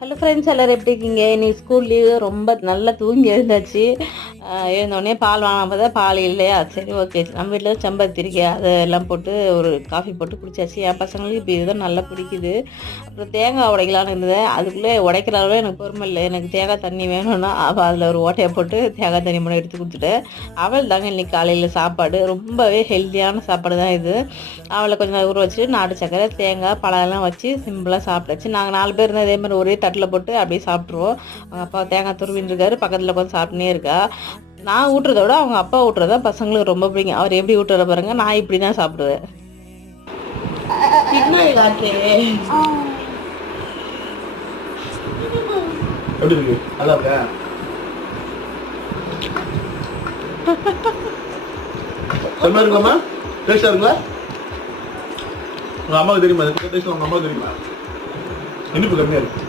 Hello friends, எல்லோரும் எப்படி இருக்கீங்க? இன்னைக்கு ஸ்கூல் லீவு, ரொம்ப நல்லா தூங்கி எழுந்தாச்சு. எழுந்தோடனே பால் வாங்காமல் தான் பால் இல்லையா, சரி ஓகே நம்ம வீட்டில் செம்பருத்தி இருக்கே அதெல்லாம் போட்டு ஒரு காஃபி போட்டு குடிச்சாச்சு. என் பசங்களுக்கு இப்போ இதுதான் நல்லா பிடிக்குது. அப்புறம் தேங்காய் உடைக்கலான்னு இருந்தது, அதுக்குள்ளே உடைக்கிற அளவு எனக்கு பொறுமை இல்லை. எனக்கு தேங்காய் தண்ணி வேணும்னா அதில் ஒரு ஓட்டையை போட்டு தேங்காய் தண்ணி மட்டும் எடுத்து கொடுத்துட்டேன். அவள் தாங்க இன்றைக்கி காலையில் சாப்பாடு ரொம்பவே ஹெல்த்தியான சாப்பாடு தான் இது. அவளை கொஞ்சம் ஊற வச்சு நாட்டு சக்கரை தேங்காய் பழம்லாம் வச்சு சிம்பிளாக சாப்பிட்டாச்சு. நாங்கள் 4 பேர் இருந்தால் இதே மாதிரி ஒரே தட்டில் போட்டு அப்படியே சாப்பிட்ருவோம். அவங்க அப்பா தேங்காய் துருவின்னு இருக்காரு, பக்கத்தில் உட்காந்து சாப்பிட்டுனே இருக்கா. நான் ஊட்டுறத விட அவங்க அப்பா ஊட்டுறதா பசங்களுக்கு ரொம்ப பிடிக்கும். அவர் எப்படி ஊட்டுற பாருங்க, நான் இப்படி தான் சாப்பிடுவேன். உங்க அம்மாவுக்கு தெரியுமா? உங்க அம்மாவுக்கு தெரியுமா? இனிப்பு கம்மியா இருக்கு.